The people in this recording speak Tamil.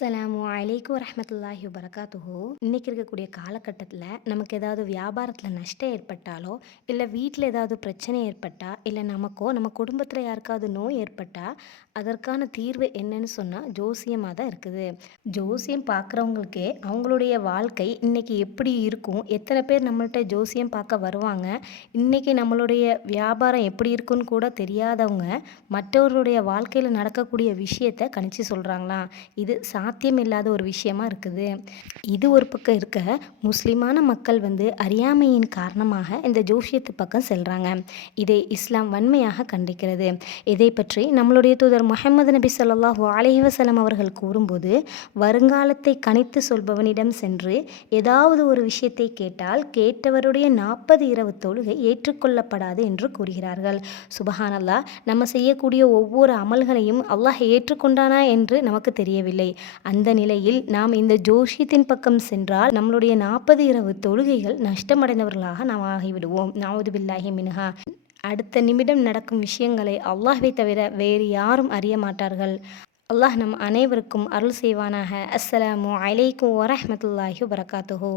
அஸ்ஸலாமு அலைக்கும் வரஹ்மத்துல்லாஹி வபரகாத்துஹு. இன்னைக்கு இருக்கக்கூடிய காலகட்டத்தில் நமக்கு ஏதாவது வியாபாரத்தில் நஷ்டம் ஏற்பட்டாலோ, இல்லை வீட்டில் ஏதாவது பிரச்சனை ஏற்பட்டா, இல்லை நமக்கோ நம்ம குடும்பத்தில் யாருக்காவது நோய் ஏற்பட்டா, அதற்கான தீர்வு என்னன்னு சொன்னால் ஜோசியமாக தான் இருக்குது. ஜோசியம் பார்க்குறவங்களுக்கே அவங்களுடைய வாழ்க்கை இன்னைக்கு எப்படி இருக்கும், எத்தனை பேர் நம்மள்ட்ட ஜோசியம் பார்க்க வருவாங்க, இன்னைக்கு நம்மளுடைய வியாபாரம் எப்படி இருக்குன்னு கூட தெரியாதவங்க மற்றவர்களுடைய வாழ்க்கையில் நடக்கக்கூடிய விஷயத்தை கணிச்சு சொல்கிறாங்களாம். இது சாத்தியம் இல்லாத ஒரு விஷயமா இருக்குது. இது ஒரு பக்கம் இருக்க, முஸ்லிமான மக்கள் அறியாமையின் காரணமாக இந்த ஜோஷியத்து பக்கம் செல்றாங்க. இதை இஸ்லாம் வன்மையாக கண்டிக்கிறது. இதை பற்றி நம்மளுடைய தூதர் முஹம்மது நபி ஸல்லல்லாஹு அலைஹி வஸல்லம் அவர்கள் கூறும்போது, வருங்காலத்தை கணித்து சொல்பவனிடம் சென்று ஏதாவது ஒரு விஷயத்தை கேட்டால் கேட்டவருடைய 40 இரவு தொழுகை ஏற்றுக்கொள்ளப்படாது என்று கூறுகிறார்கள். சுபஹானல்லாஹ். நம்ம செய்யக்கூடிய ஒவ்வொரு அமல்களையும் அல்லாஹ் ஏற்றுக்கொண்டானா என்று நமக்கு தெரியவில்லை. அந்த நிலையில் நாம் இந்த ஜோஷியத்தின் பக்கம் சென்றால் நம்மளுடைய 40 இரவு தொழுகைகள் நஷ்டமடைந்தவர்களாக நாம் ஆகிவிடுவோம். நவுது பில்லாஹி மின்ஹா. அடுத்த நிமிடம் நடக்கும் விஷயங்களை அல்லாஹ்வை தவிர வேறு யாரும் அறிய மாட்டார்கள். அல்லாஹ் நம் அனைவருக்கும் அருள் செய்வானாக. அஸ்ஸலாமு அலைக்கும் வரஹ்மத்துல்லாஹி வபரகாத்துஹு.